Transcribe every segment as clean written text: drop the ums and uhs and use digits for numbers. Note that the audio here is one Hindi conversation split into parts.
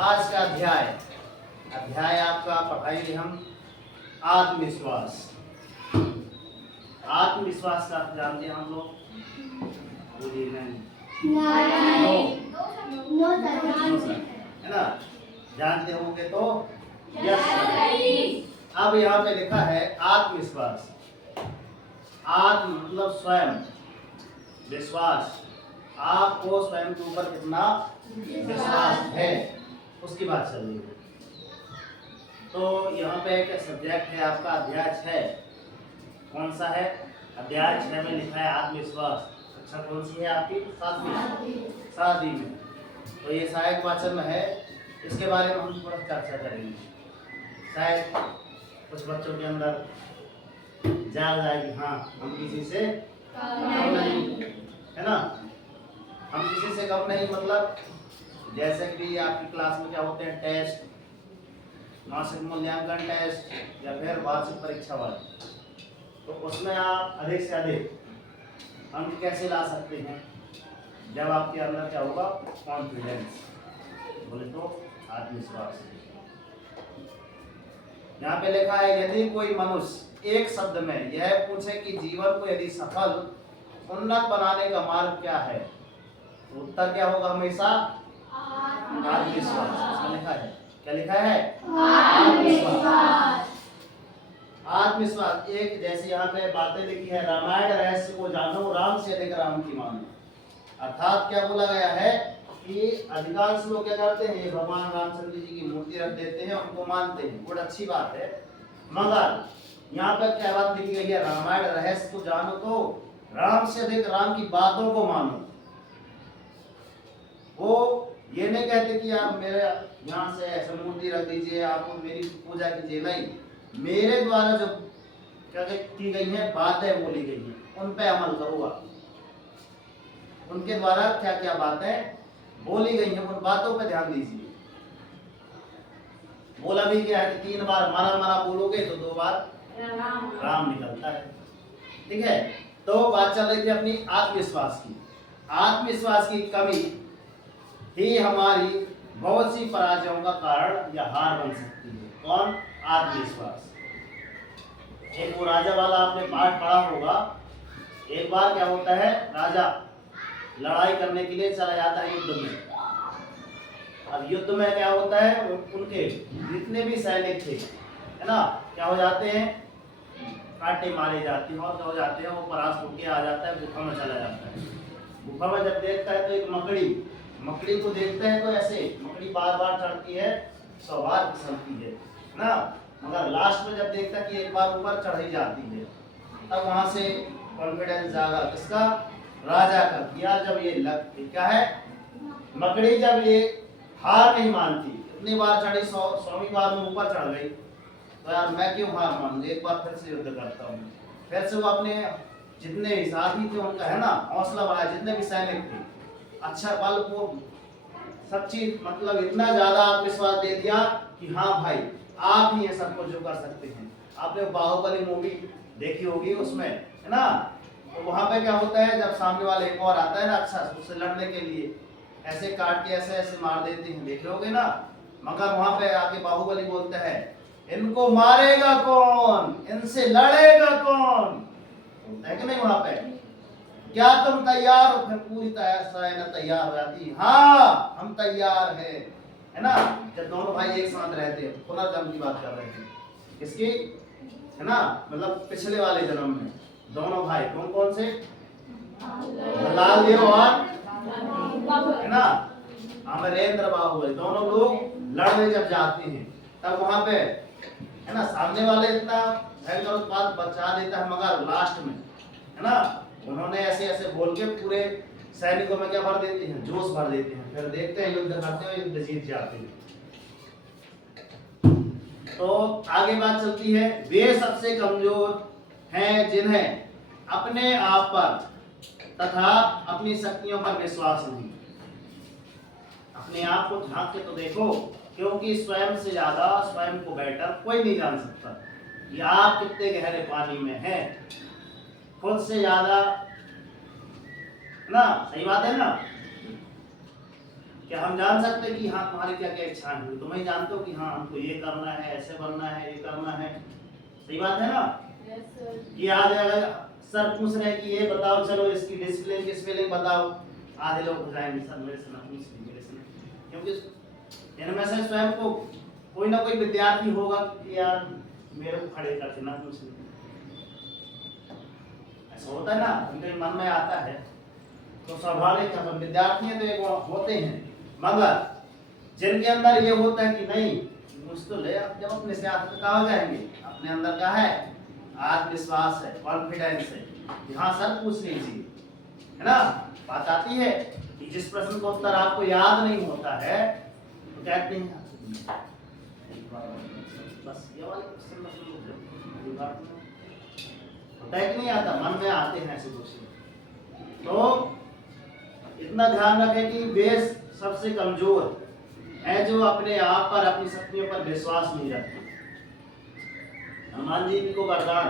आज का अध्याय आपका पढ़ाएंगे हम आत्मविश्वास। आत्मविश्वास का अर्थ जानते हैं हम लोग? बोलिए नहीं। है ना? जानते होंगे तो यस। अब यहाँ पे लिखा है आत्मविश्वास। आत्म मतलब स्वयं, विश्वास, आपको स्वयं के ऊपर कितना विश्वास है उसकी बात चल रही है। तो यहाँ पे एक सब्जेक्ट है आपका अध्याय 6। कौन सा है? अध्याय 6 में लिखा है आत्मविश्वास। अच्छा, कौन सी है आपकी? 7वीं में। तो ये सहायक वाचन में है, इसके बारे में हम थोड़ा चर्चा करेंगे। शायद कुछ बच्चों के अंदर जाग जाएगी, हाँ हम किसी से कम नहीं, है ना? हम किसी से कम नहीं मतलब जैसे कि आपकी क्लास में क्या होते हैं, टेस्ट, मासिक मूल्यांकन टेस्ट या फिर वार्षिक परीक्षा वाले, तो उसमें आप अधिक से अधिक अंक कैसे ला सकते हैं? जब आपके अंदर क्या होगा? कॉन्फिडेंस, बोले तो आत्मविश्वास। यहाँ पे लिखा है यदि कोई मनुष्य एक शब्द में यह पूछे कि जीवन को यदि सफल उन्नत बनाने का मार्ग क्या है, तो उत्तर क्या होगा? हमेशा आत्मविश्वास। इसमें लिखा है, क्या लिखा है? आत्मविश्वास। आत्मविश्वास एक, जैसे यहाँ पे बातें लिखी है, रामायण रहस्य को जानो, राम से अधिक राम की मानो। अर्थात क्या बोला गया है कि अधिकांश लोग क्या करते हैं, ये भगवान रामचंद्र जी की मूर्ति रख देते हैं, उनको मानते हैं, बहुत अच्छी बात है, मगर यहाँ पर क्या बात लिखी गई है? रामायण रहस्य को जानो तो राम से अधिक राम की बातों को मानो। वो ये नहीं कहते कि आप मेरे यहाँ से ऐसा मूर्ति रख दीजिए, आप मेरी पूजा कीजिए, नहीं, मेरे द्वारा जो क्या की गई है, बातें बोली गई हैं, उन पे अमल करो आप। उनके द्वारा क्या क्या बातें बोली गई हैं, उन बातों पे ध्यान दीजिए। बोला भी क्या है कि 3 बार मरा मरा बोलोगे तो 2 बार राम निकलता है। ठीक है, तो बात चल रही थी अपनी आत्मविश्वास की। आत्मविश्वास की कमी ही हमारी बहुत सी पराजयों का कारण या हार बन सकती है। कौन? आत्मविश्वास। एक वो राजा वाला आपने पाठ पढ़ा होगा। एक बार क्या होता है, राजा लड़ाई करने के लिए चला जाता है युद्ध में। अब युद्ध में क्या होता है, उनके जितने भी सैनिक थे, है ना, क्या हो जाते हैं? कांटे मारे जाते हैं और क्या हो जाते हैं, वो परास्त होके आ जाता है, गुफा में चला जाता है। गुफा में जब देखता है तो एक मकड़ी को देखता है, तो ऐसे मकड़ी बार बार चढ़ती है, 100 बार फिसलती है ना, मगर लास्ट में जब देखता है कि एक बार ऊपर चढ़ ही जाती है, तब वहां से कॉन्फिडेंस जागा किसका? राजा का। यार जब ये क्या है, मकड़ी जब ये हार नहीं मानती, इतनी बार चढ़ी, 100वीं बार में ऊपर चढ़ गई, तो यार मैं क्यों हार मानूं, एक बार फिर से युद्ध करता हूँ। फिर से वो अपने जितने भी साथी थे उनका, है ना, हौसला बढ़ाया, जितने भी सैनिक थे, अच्छा बल को सब चीज मतलब इतना ज्यादा आत्मविश्वास दे दिया कि हाँ भाई आप ही ये सब कुछ जो कर सकते हैं। आपने बाहुबली मूवी देखी होगी, उसमें है ना, तो वहां पे क्या होता है, जब सामने वाला एक और आता है ना, अच्छा उससे लड़ने के लिए ऐसे काट के ऐसे ऐसे मार देते हैं, देखे होगे ना, मगर वहां पे आके बाहुबली बोलता है इनको मारेगा कौन, इनसे लड़ेगा कौन, है कि नहीं? वहां पे क्या तुम तैयार हो? फिर पूरी सेना तैयार हो जाती है, हाँ हम तैयार हैं, है ना। जब दोनों भाई एक साथ रहते हैं, पुनर्जन्म की बात कर रहे थे, किसकी? है ना, मतलब पिछले वाले जन्म में, दोनों भाई कौन कौन से, लाल देव और है ना अमरेंद्र बाहुबली, दोनों लोग लड़ने जब जाते हैं तब वहां पे है ना सामने वाले इतना भयंकर उत्पात बचा देता है, मगर लास्ट में है ना उन्होंने ऐसे ऐसे बोल के पूरे सैनिकों में क्या भर देते हैं, जोश भर देते हैं। फिर देखते हैं युद्ध करते हैं, युद्ध जीत जाते हैं। तो आगे बात चलती है, वे सबसे कमजोर हैं जिन्हें अपने आप पर तथा अपनी शक्तियों पर विश्वास नहीं। अपने आप को झांक के तो देखो, क्योंकि स्वयं से ज्यादा स्वयं को बेटर कोई नहीं जान सकता कि आप कितने गहरे पानी में हैं। खुद से ज्यादा ना, सही बात है ना, क्या हम जान सकते हैं कि हाँ तुम्हारी क्या क्या इच्छाएं हुई, तुम ही जानते हो कि हाँ हमको ये करना है, ऐसे बनना है, ये करना है, सही बात है ना। कि आज अगर सर पूछ रहे हैं कि ये बताओ, चलो इसकी डिसिप्लिन की स्पेलिंग बताओ, आधे लोग हो जाएंगे सर मेरे से ना पूछ, मेरे से ना, क्योंकि इनमें से स्वयं को कोई ना कोई विद्यार्थी होगा कि यार मेरे को खड़े करके ना पूछ, ऐसा होता है ना, उनके मन में आता है। तो स्वाभाविक है, विद्यार्थी है तो एक होते हैं, मगर जिनके अंदर ये होता है कि नहीं मुझ तो ले, जब अपने से आते तो कहाँ जाएंगे, अपने अंदर का है आत्मविश्वास है, कॉन्फिडेंस है कि हाँ सर पूछ लीजिए, है ना। बात आती है कि जिस प्रश्न का उत्तर आपको याद नहीं होता है तो कहते हैं बस ये वाले क्वेश्चन होता है कि नहीं आता, मन में आते हैं ऐसे क्वेश्चन। तो इतना ध्यान रखें कि वे सबसे कमजोर है जो अपने आप पर अपनी शक्तियों पर विश्वास नहीं रखते। हनुमान जी को वरदान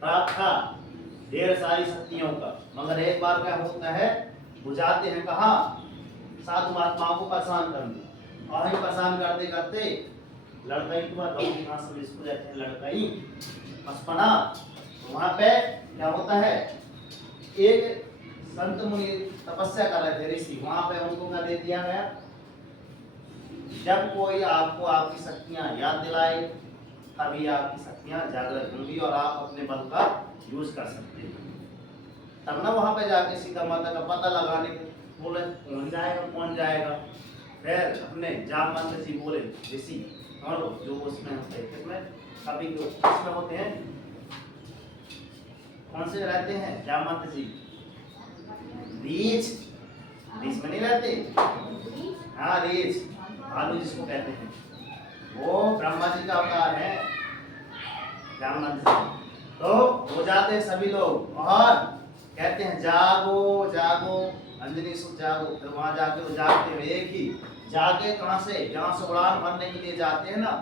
प्राप्त था ढेर सारी शक्तियों का, मगर एक बार क्या होता है, वो जाते हैं कहाँ, साधु महात्माओं को परेशान करने, और ही परेशान करते करते लड़कई के बाद इसको जाते हैं लड़कई पचपना। वहां पे क्या होता है, एक संत मुनि तपस्या कर रहे थे, ऋषि, वहां पे उनको क्या दे दिया गया, जब कोई आपको आपकी शक्तियां याद दिलाए तभी आपकी शक्तियां जागृत होंगी और आप अपने बल का यूज कर सकते हैं। तब ना वहां पे जाके सीता माता का पता लगाने के बोले कौन जाएगा। फिर अपने जामवंत जी बोले ऋषि, और जो उसमें होते हैं, किसमें कभी किसमें होते हैं, कौन से रहते हैं जामवंत जी, बीच में नहीं रहते, हाँ रीछ, भालू जिसको कहते हैं, वो ब्रह्मा जी का अवतार है जामवंत जी। तो हो जाते हैं सभी लोग और कहते हैं जागो जागो अंजनी सुख जागो। फिर वहां जाके वो जागते हैं, एक ही जागे कहाँ से, जहाँ से उड़ान भरने के लिए जाते हैं ना,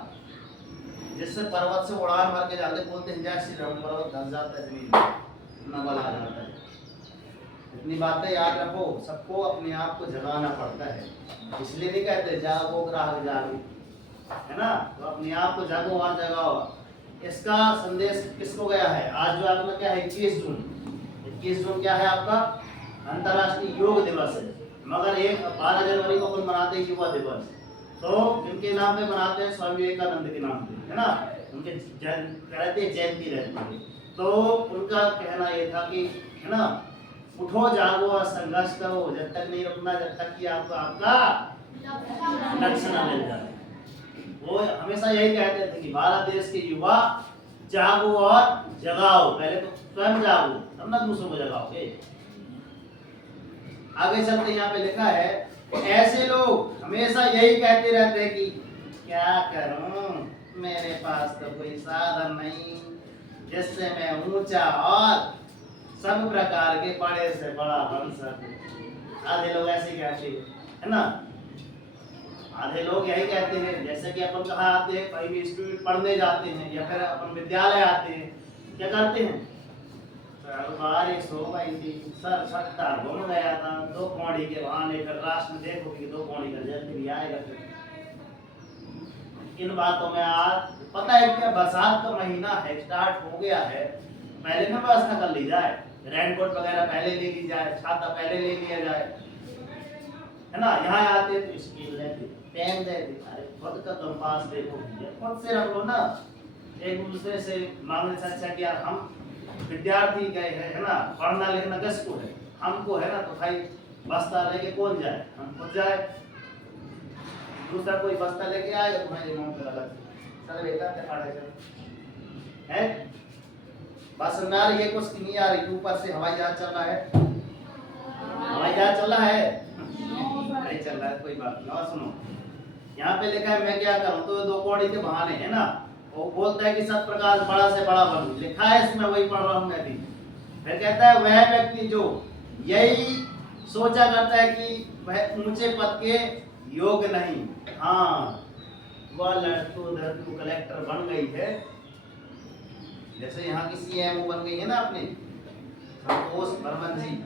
जिससे पर्वत से उड़ान भर के जाते, बोलते हैं जय श्री राम, पर्वत धस जाता है जमीन में, इतना बल आ जाता है। इतनी बातें याद रखो, सबको अपने आप को जगाना पड़ता है, इसलिए नहीं कहते जागो ग्राहक जागो, है ना। तो अपने आप को जागो और जगाओ। इसका संदेश किसको गया है, आज जो आपका क्या है 21 जून क्या है आपका अंतर्राष्ट्रीय योग दिवस है, मगर एक 12 जनवरी को अपन मनाते हैं युवा दिवस। तो इनके नाम पे मनाते हैं, स्वामी विवेकानंद के नाम पे, है ना, उनके कहते हैं जयंती रहती है। तो उनका कहना ये था कि है ना, उठो जागो और संघर्ष करो, जब तक नहीं रुकना, जब तक कि आपको आपका लक्ष्य न मिल जाए। वो हमेशा यही कहते थे कि भारत देश के युवा जागो और जगाओ, पहले तो स्वयं जागो तब ना दूसरों को जगाओगे। आगे चलते यहाँ पे लिखा है, ऐसे लोग हमेशा यही कहते रहते हैं कि क्या करूं, मेरे पास तो कोई साधन नहीं जिससे मैं ऊंचा और सब प्रकार के बड़े से बड़ा बन सकूं। आधे लोग ऐसे कहते हैं, है ना, आधे लोग यही कहते हैं, जैसे कि अपन कहाँ आते हैं, कहीं भी स्टूडेंट पढ़ने जाते हैं या फिर अपन विद्यालय आते हैं, क्या करते हैं, बारिश हो गई थी, सर छत्ता घूम गया था, 2 पौड़ी के बहाने, फिर लास्ट में देखो कि 2 पौड़ी का जल्दी भी आएगा। फिर इन बातों में आज पता है कि बरसात का महीना है, स्टार्ट हो गया है, पहले में व्यवस्था कर ली जाए, रेनकोट वगैरह पहले ले ली जाए, छाता पहले ले लिया जाए, है ना। यहाँ आते तो स्केल लेते, पेन देते, अरे खुद का कंपास देखो, खुद से रख लो ना, एक दूसरे से मांगने से अच्छा कि यार हम विद्यार्थी गए है ना, पढ़ना लिखना किसको है, हमको है ना। तो भाई बस्ता लेके कौन जाए, हम खुद जाए। दूसरा कोई बस्ता लेके आएगा तुम्हारे मुंह पे अलग सर बेटा क्या पढ़ा चल है। बस में आ रही है कुछ नहीं आ रही, ऊपर से हवाई जहाज चल रहा है, हवाई जहाज चल रहा है नहीं चल रहा है कोई बात नहीं। और सुनो यहाँ पे लिखा है मैं क्या करूं, तो दो कौड़ी के बहाने है ना। वो बोलता है कि सब प्रकार बड़ा से बड़ा बनूं, लिखा है इसमें, वही पढ़ रहा हूं मैं भी। फिर कहता है वह व्यक्ति जो यही सोचा करता है कि वह ऊंचे पद के योग्य नहीं। हाँ वह लड़की कलेक्टर बन गई है, जैसे यहाँ की सीएमओ बन गई है ना अपने संतोष बर्मन जी है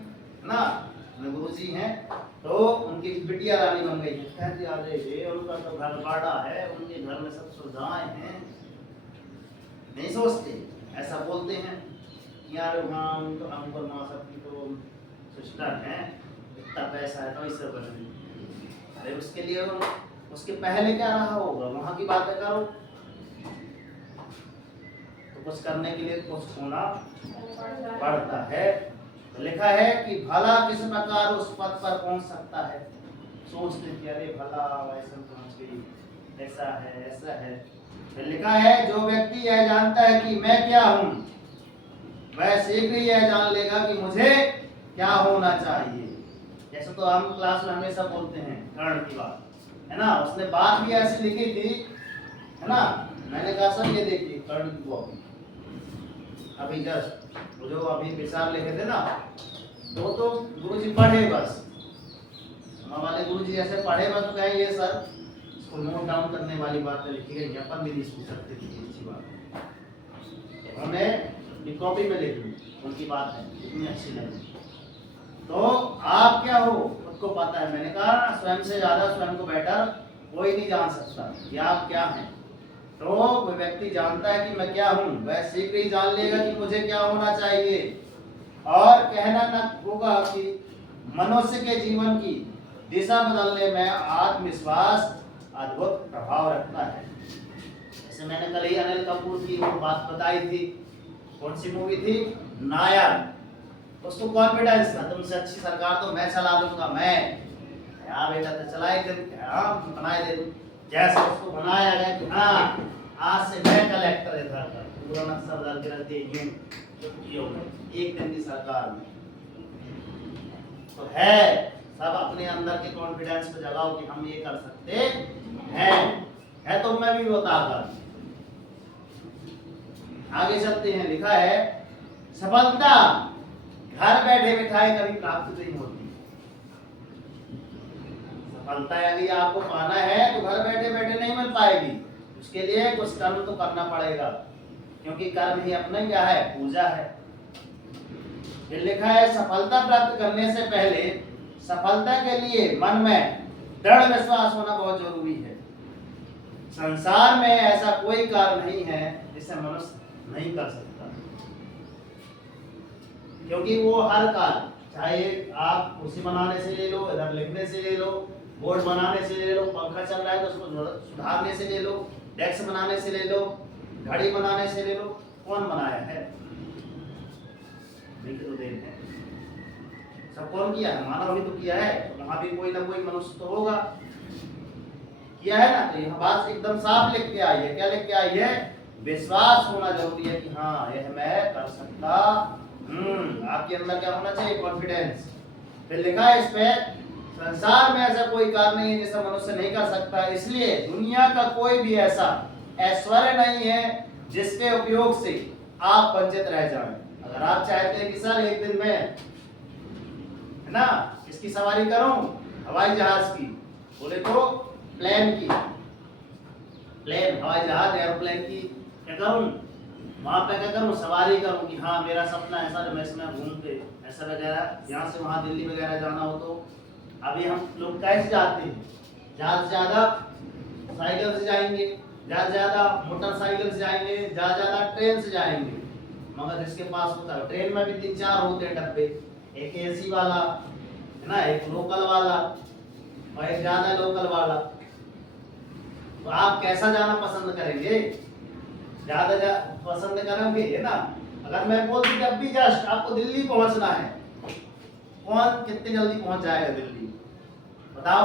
ना, गुरु जी हैं, तो उनकी बिटिया रानी बन गई है। कहते अरे उनका तो घर बड़ा है, उनके घर में सब सुविधाएं हैं। नहीं सोचते, ऐसा बोलते हैं यार हाँ तो हमको माँ सबकी तो सिस्टर है, इतना पैसा है तो इससे बने। अरे उसके लिए उसके पहले क्या रहा होगा, वहां की बातें करो। तो कुछ करने के लिए कुछ होना पड़ता है। तो लिखा है कि भला किस प्रकार उस पद पर पहुंच सकता है। सोचते कि अरे भला वैसे पहुंच गई, ऐसा है ऐसा है। फिर लिखा है जो व्यक्ति यह जानता है कि मैं क्या हूं, वह शीघ्र ही यह जान लेगा कि मुझे क्या होना चाहिए। जैसे तो हम क्लास में हमेशा बोलते हैं कर्ण की बात है ना, उसने बात भी ऐसी लिखी थी है ना। मैंने कहा सर ये देखिए कर्ण की कॉपी अभी जस्ट जो अभी विचार लिखे थे ना, तो गुरुजी पढ़े बस, हमारे गुरुजी ऐसे पढ़े बस, तो कहें ये सर इसको नोट डाउन करने वाली बातें लिखी गई, अपन भी नहीं सोच सकते थे अच्छी बात। हमने कॉपी में लिख ली उनकी बात है, इतनी अच्छी लगी। तो आप क्या हो खुद को पता है। मैंने कहा स्वयं से ज्यादा स्वयं को बेटर कोई नहीं जान सकता कि आप क्या हैं। तो वो व्यक्ति जानता है कि मैं क्या हूं, वह शीघ्र ही जान लेगा कि मुझे क्या होना चाहिए। और कहना न होगा कि मनुष्य के जीवन की दिशा बदलने में आत्मविश्वास अद्भुत प्रभाव रखता है। जैसे मैंने कल ही अनिल कपूर की वो बात बताई थी, कौन सी मूवी थी, नायक। उसको कॉन्फिडेंस था तुमसे अच्छी सरकार तो मैं चला दूंगा, मैं हाँ बेटा तो चलाए दिन हाँ बनाए दिन। जैसे उसको बनाया गया कि हाँ आज से मैं कलेक्टर इधर का पूरा नक्शा बदल के रख दिए एक दिन की सरकार में। तो है सब अपने अंदर के कॉन्फिडेंस को जगाओ कि हम ये कर सकते हैं, है तो मैं भी बताता। आगे चलते हैं, लिखा है सफलता घर बैठे बिठाए कभी प्राप्त नहीं होती। सफलता यदि आपको पाना है तो घर बैठे बैठे नहीं मिल पाएगी, उसके लिए कुछ कर्म तो करना पड़ेगा, क्योंकि कर्म ही अपना क्या है, पूजा है। फिर लिखा है सफलता प्राप्त करने से पहले सफलता के लिए मन में दृढ़ विश्वास होना बहुत जरूरी है। संसार में ऐसा कोई कार्य नहीं है जिसे मनुष्य नहीं कर सकता, क्योंकि वो हर कार्य, चाहे आप कुर्सी बनाने से ले लो, इधर लिखने से ले लो, बोर्ड बनाने से ले लो, पंखा चल रहा है तो उसको सुधारने से ले लो, डेस्क बनाने से ले लो, घड़ी बनाने से ले लो, कौन बनाया है, तो देखते हैं सब कौन किया है, मानव भी तो किया है। तो वहां भी कोई ना कोई मनुष्य तो होगा किया है ना। तो यह बात एकदम साफ लिख के आई है, क्या लिख के आई है, विश्वास होना जरूरी है कि हाँ यह मैं कर सकता। आपके अंदर क्या होना चाहिए, कॉन्फिडेंस। फिर लिखा है इस पे संसार में ऐसा कोई कार्य नहीं है जिसे मनुष्य नहीं कर सकता, इसलिए दुनिया का कोई भी ऐसा ऐश्वर्य नहीं है जिसके उपयोग से आप वंचित रह जाएं। अगर आप चाहते हैं कि सर एक दिन में है ना इसकी सवारी करूं हवाई जहाज की, बोले तो प्लेन की, प्लेन हवाई जहाज एरोप्लेन की क्या करूं, वहां पे क्या करूं, सवारी करूं कि हाँ मेरा सपना है सर मैं इसमें घूम के ऐसा वगैरह, यहाँ से वहां दिल्ली वगैरह जाना हो। तो अभी हम लोग कैसे जाते हैं, ज्यादा से ज्यादा साइकिल से जाएंगे, ज्यादा से ज्यादा मोटरसाइकिल से जाएंगे, ज्यादा से ज्यादा ट्रेन से जाएंगे। मगर जिसके पास होता है, ट्रेन में भी 3-4 होते हैं डब्बे, एक एसी वाला है ना, एक लोकल वाला और एक ज्यादा लोकल वाला। तो आप कैसा जाना पसंद करेंगे, ज्यादा पसंद करेंगे है ना अगर मैं बोल दूं कि अभी जस्ट आपको दिल्ली पहुंचना है, कौन कितनी जल्दी पहुंच जाएगा दिल्ली? बताओ।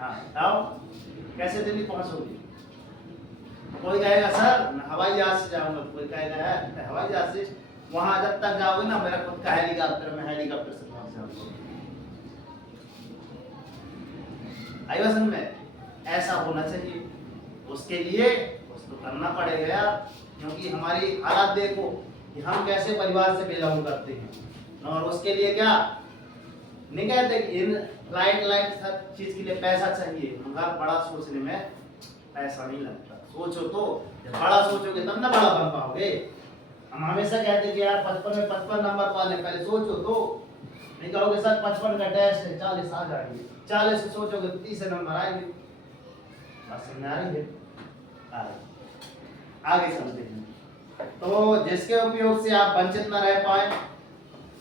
हाँ बताओ, कैसे दिल्ली पहुंचोगे? कोई कहेगा सर मैं हवाई जहाज से जाऊंगा, कोई कहेगा है हवाई जहाज से। वहां जब तक जाओगे ना, मेरा खुद का हेलीकॉप्टर, मैं हेलीकॉप्टर से पहुंच जाऊंगा। आई बात समझ में? ऐसा होना चाहिए। उसके लिए कुछ तो करना पड़ेगा, क्योंकि हमारी हालत देखो कि हम कैसे परिवार से बिलोंग करते हैं। और उसके लिए क्या नहीं कहते कि इन फ्लाइट लाइट सब चीज के लिए पैसा चाहिए, मगर बड़ा सोचने में पैसा नहीं लगता। सोचो तो, जब बड़ा सोचोगे तब ना बड़ा बन पाओगे। हम हमेशा कहते हैं कि यार 55 में 55 नंबर पाने, पहले सोचो तो। नहीं कहोगे सर 55 का टेस्ट है 40 आ जाएंगे, 40 से सोचोगे तो 30 नंबर आएंगे। बात समझ आ रही है? आगे चलते हैं। तो जिसके उपयोग से आप वंचित न रह पाए,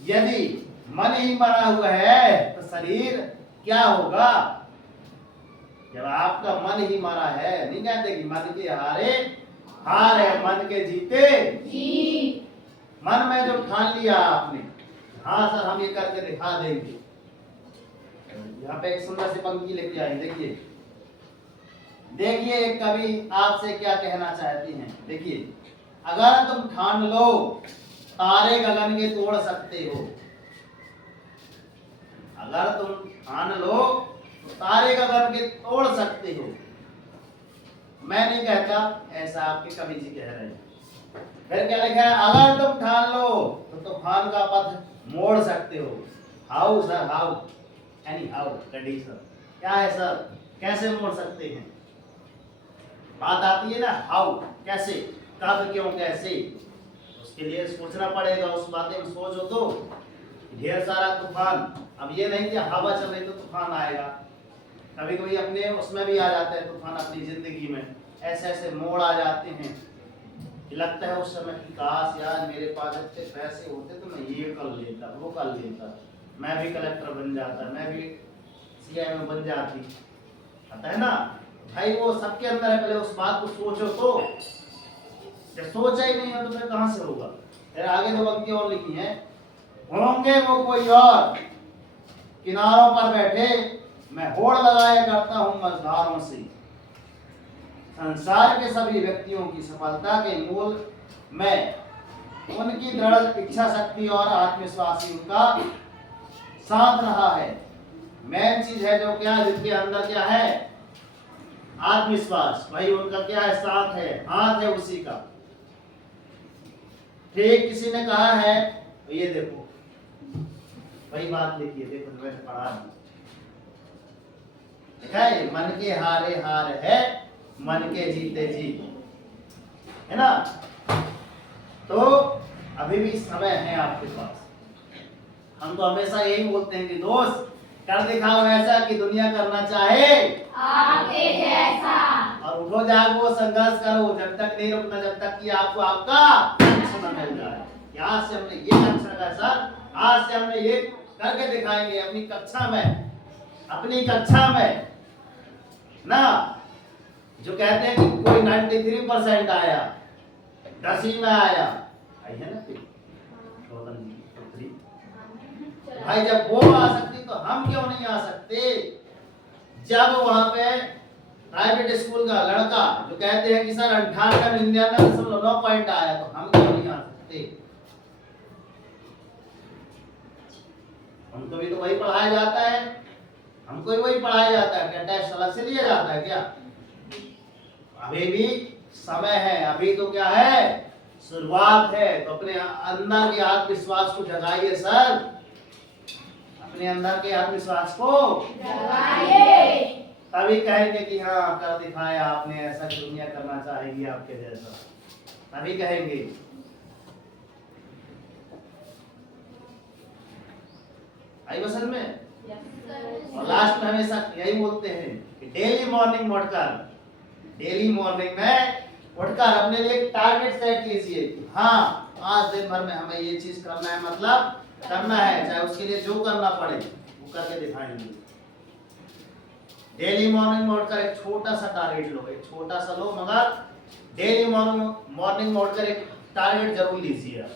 यदि मन ही मरा हुआ है तो शरीर क्या होगा? जब आपका मन ही मरा है, नहीं कहते कि मन के हारे हार है, मन के जीते जी। मन में जो ठान लिया आपने, हाँ सर हम ये करके दिखा देंगे। यहाँ पे एक सुंदर सी पंक्ति लेके आए, देखिए देखिए एक कवि आपसे क्या कहना चाहती हैं। देखिए, अगर तुम ठान लो तारे गगन के तोड़ सकते हो, अगर तुम ठान लो तो तारे गगन के तोड़ सकते हो। मैं नहीं कहता, ऐसा आपके कवि जी कह रहे हैं। फिर क्या लिखा है? अगर तुम ठान लो तो तूफान का पथ मोड़ सकते हो। How sir, how any how condition क्या है सर? कैसे मोड़ सकते हैं? बात आती है ना, हाउ कैसे, कब, क्यों, कैसे। उसके लिए सोचना पड़ेगा। उस बातें में सोचो तो ढेर सारा तूफान। अब ये नहीं कि हवा चल रही तो तूफान आएगा, कभी कभी अपने उसमें भी आ जाते हैं तूफान अपनी जिंदगी में। ऐसे ऐसे मोड़ आ जाते हैं कि लगता है उस समय की काश यार मेरे पास इतने पैसे होते तो मैं ये कर लेता, वो कर लेता, मैं भी कलेक्टर बन जाता, मैं भी सीआई में बन जाती। पता है ना भाई, वो सबके अंदर है। पहले उस बात को सोचो तो, जब सोचा ही नहीं है तो फिर कहां से होगा? फिर आगे दो पंक्ति और लिखी है, होंगे वो कोई और किनारों पर बैठे, मैं होड़ लगाया करता हूं मझधारों से। संसार के सभी व्यक्तियों की सफलता के मूल में उनकी दृढ़ इच्छा शक्ति और आत्मविश्वास ही उनका साथ रहा है। मेन चीज है जो क्या, जिनके अंदर क्या है? आत्मविश्वास। वही उनका क्या है? साथ है, हाथ है उसी का। ठीक किसी ने कहा है, तो ये देखो वही बात लिखी है, देखो मैंने पढ़ा लिखा है, मन के हारे हार है, मन के जीते जीत, है ना? तो अभी भी समय है आपके पास। हम तो हमेशा यही बोलते हैं कि दोस्त कर दिखाओ ऐसा कि दुनिया करना चाहे आपके जैसा, और उठो जागो संघर्ष करो, जब तक नहीं रुकना, जब तक कि आपको आपका लक्ष्य न मिल जाए। आज से हमने ये लक्ष्य रखा सर, आज से हमने ये करके दिखाएंगे अपनी कक्षा में ना। जो कहते हैं कि कोई 93% आया, 10वीं में आया, आई है ना फिर भाई, जब वो आ सकती तो हम क्यों नहीं आ सकते? जब वहां पे प्राइवेट स्कूल का लड़का जो कहते हैं कि सर 98.99 पॉइंट आया, तो हम क्यों नहीं आ सकते? हमको भी तो वही पढ़ाया जाता है, हमको भी वही पढ़ाया जाता है। क्या टेस्ट अलग से लिया जाता है क्या? अभी भी समय है, अभी तो क्या है, शुरुआत है। तो अपने अंदर के आत्मविश्वास को जगाइए सर, अपने अंदर के आत्मविश्वास को जगाइए, तभी कहेंगे कि हाँ कर दिखाया आपने ऐसा, कि दुनिया करना चाहेगी आपके जैसा, तभी कहेंगे। आई बसन में? और लास्ट में हमेशा यही बोलते हैं कि डेली मॉर्निंग में उठकर अपने लिए एक टारगेट सेट कीजिए कि हाँ आज दिन भर में हमें ये चीज करना है, मतलब करना है, चाहे उसके लिए जो करना पड़े वो करके दिखाएंगे। डेली मॉर्निंग में उठकर एक छोटा सा टारगेट लो, एक छोटा सा लो, मगर डेली मॉर्निंग में उठकर एक टारगेट जरूर लीजिए आप।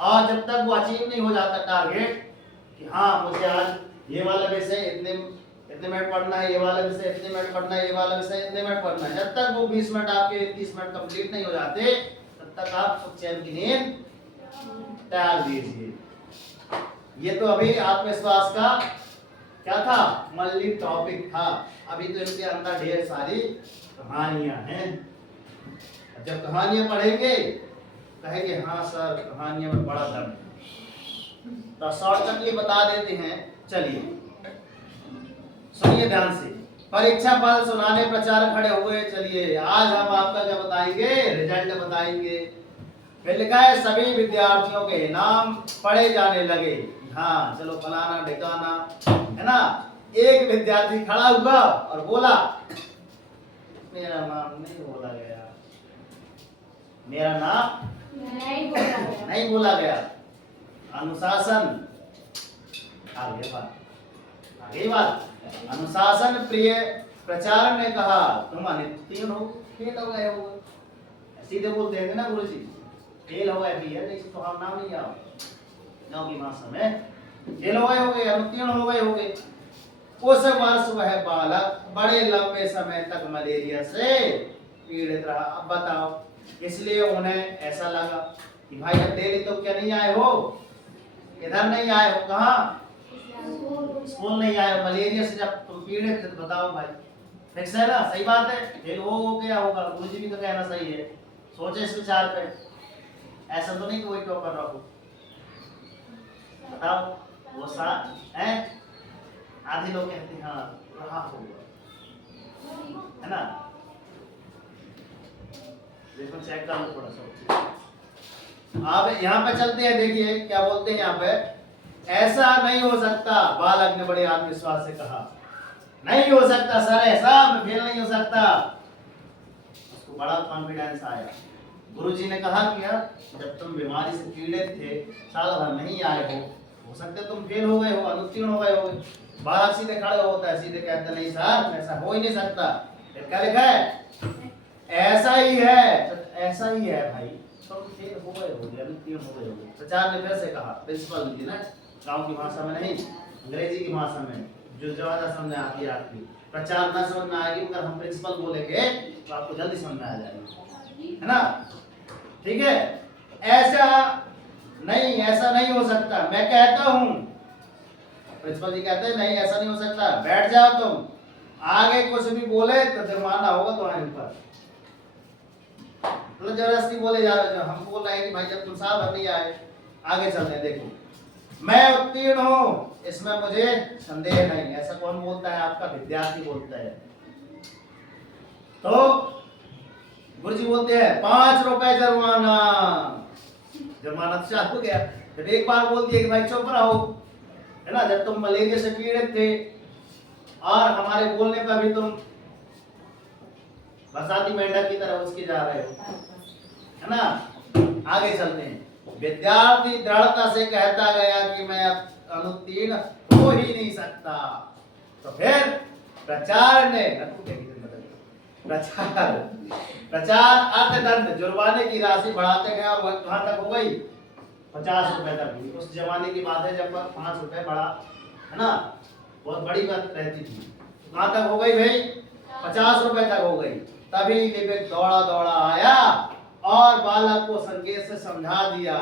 और जब तक वो अचीव नहीं हो जाता टारगेट कि हाँ मुझे आज ये वाला विषय इतने इतने मिनट पढ़ना है, ये वाला विषय इतने मिनट पढ़ना है, ये वाला विषय इतने मिनट पढ़ना है, जब तक वो 20 मिनट आपके 30 मिनट कंप्लीट नहीं हो जाते तब तक आप चैन की नींद त्याग दीजिए। ये तो अभी आत्मविश्वास का क्या था, मल्टी टॉपिक था। अभी तो इनके अंदर ढेर सारी कहानियां हैं। जब कहानियां पढ़ेंगे कहेंगे हाँ सर कहानियों में बड़ा दर्द है। तो शॉर्टकट ये बता देते हैं, चलिए सुनिए ध्यान से। परीक्षा फल सुनाने प्रचारक खड़े हुए, चलिए आज हम आपका क्या बताएंगे, रिजल्ट बताएंगे। फिर लिखा है सभी विद्यार्थियों के नाम पढ़े जाने लगे। हाँ चलो फलाना ढिकाना है ना। एक विद्यार्थी खड़ा हुआ और बोला मेरा नाम नहीं बोला गया, मेरा नाम नहीं बोला गया। अनुशासन आगे बात। अनुशासन प्रिय प्रचारक ने कहा तुम अनुत्तीर्ण हो, फेल हो गए हो। सीधे बोलते हैं ना गुरु जी, फेल हो गए भैया, नहीं तो हम नाम नहीं आओ गाँव की भाषा में, फेल हो गए होगे, अनुत्तीर्ण हो गए होगे। उस वर्ष वह बालक बड़े लंबे समय तक मलेरिया से पीड़ित रहा। अब बताओ, इसलिए उन्हें ऐसा लगा कि भाई अब डेली तो क्या नहीं आए हो, इधर नहीं आए हो, कहाँ स्कूल नहीं आए हो, मलेरिया से जब तुम पीड़ित थे तो बताओ भाई, फिक्स है ना, सही बात है, फिर वो हो गया होगा। गुरुजी भी तो कहना सही है, सोचे इस विचार पे। ऐसा तो नहीं कोई टॉपर रहो, बताओ वो साथ है। आधे लोग कहते हैं हाँ रहा होगा, है ना। देखो चेक कर लो थोड़ा सा। अब यहाँ पे चलते हैं, देखिए क्या बोलते हैं यहाँ पे। ऐसा नहीं हो सकता, बालक ने बड़े आत्मविश्वास से कहा। नहीं हो सकता सर, ऐसा मैं फेल नहीं हो सकता। उसको बड़ा कॉन्फिडेंस आया। गुरुजी ने कहा कि यार जब तुम बीमारी से पीड़ित थे, साल भर नहीं आए हो सकता तुम फेल हो गए हो, अनुत्तीर्ण हो गए हो। बालक सीधे खड़े होता है, सीधे कहते नहीं सर ऐसा हो ही नहीं सकता। क्या लिखा है, ऐसा ही है, तो ऐसा ही है भाई, तुम फेल हो गए हो, अनुत्तीर्ण हो गए हो। प्रचार ने फिर से कहा, प्रिंसिपल जी ने, गांव की भाषा में नहीं, अंग्रेजी की भाषा में, जो ज्यादा समझ आती है आपकी। प्रचार न समझ में आएगी मगर हम प्रिंसिपल बोलेंगे तो आपको जल्दी समझ में आ जाएगी, है ना। ठीक है, ऐसा नहीं हो सकता, मैं कहता हूं। प्रिंसिपल जी कहते हैं नहीं ऐसा नहीं हो सकता, बैठ जाओ तुम, आगे कुछ भी बोले तो जुर्माना होगा तुम्हारे ऊपर। मतलब जबरदस्ती बोले जा रहे हो, हम बोल रहे हैं कि भाई जब तुम साल भर नहीं आए। आगे चलते हैं, देखो मैं उत्तीर्ण हूं, इसमें मुझे संदेह नहीं। ऐसा कौन बोलता है, आपका विद्यार्थी बोलता है। तो गुरुजी बोलते हैं 5 रुपए जुर्माना। जुर्माना तो चालू हो गया, जब एक बार बोल दिया कि भाई चुप रहो, है ना। जब तुम मलेरिया से पीड़ित थे और हमारे बोलने पर भी तुम बरसाती मेंढक की तरह उसके जा रहे हो, है ना। आगे चलते हैं। विद्यार्थी दृढ़ता से कहता गया कि मैं अनुत्तीर्ण हो ही नहीं सकता। तो फिर प्रचार ने प्रचार अर्थदंड जुर्माने की राशि बढ़ाते गए और वह कहां तक हो गई, 50 रुपए तक हुई। उस जमाने की बात है जब 5 रुपए बढ़ा, है ना, बहुत बड़ी बात रहती थी। कहां तक हो गई भाई, 50 रुपए तक हो गई। तभी लिपिक दौड़ा दौड़ा आया और बालक को संकेत से समझा दिया।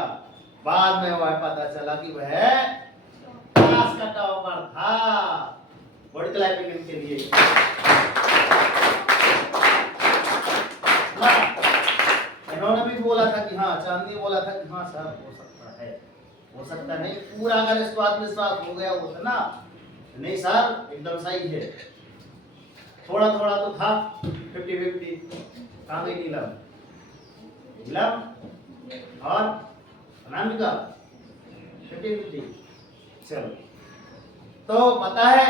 बाद में वह पता चला कि वह क्लास का टॉपर था। बड़ी क्लैपिंग इनके लिए। इन्होंने भी बोला था कि हाँ, चांदी बोला था कि हाँ सर हो सकता है, हो सकता नहीं। पूरा अगर इसको आत्मविश्वास हो गया होता ना, नहीं सर एकदम सही है, थोड़ा थोड़ा तो था 50-50। कहाँ गई नीलम, नीलम और अनामिका 50-50। चलो, तो पता है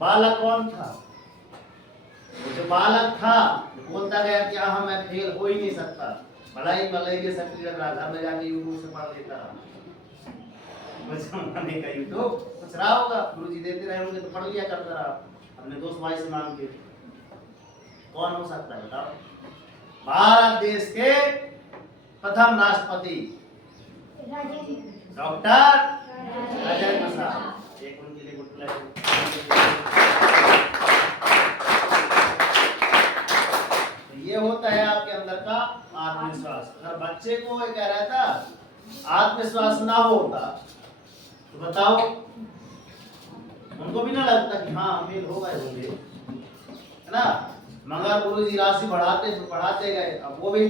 बालक कौन था, वो जो बालक था बोलता गया कि हाँ मैं फेल हो ही नहीं सकता। पढ़ाई मलेरिया से पीड़ित रहा, घर में जाके यूट्यूब से पढ़ लेता रहा। जमाने का यूट्यूब कुछ रहा होगा, गुरुजी देते रहे होंगे तो पढ़ लिया करता रहा अपने दोस्त भाई से मांग के। कौन हो सकता है बताओ। भारत देश के प्रथम राष्ट्रपति डॉक्टर राजेंद्र प्रसाद। एक उनके लिए गुड क्लैप। ये होता है आपके अंदर का आत्मविश्वास। अगर बच्चे को ये कह रहा था आत्मविश्वास ना होता तो बताओ उनको भी ना लगता कि हाँ फेल हो गए होंगे, है ना। मगर गुरु जी राशि बढ़ाते गए, अब वो भी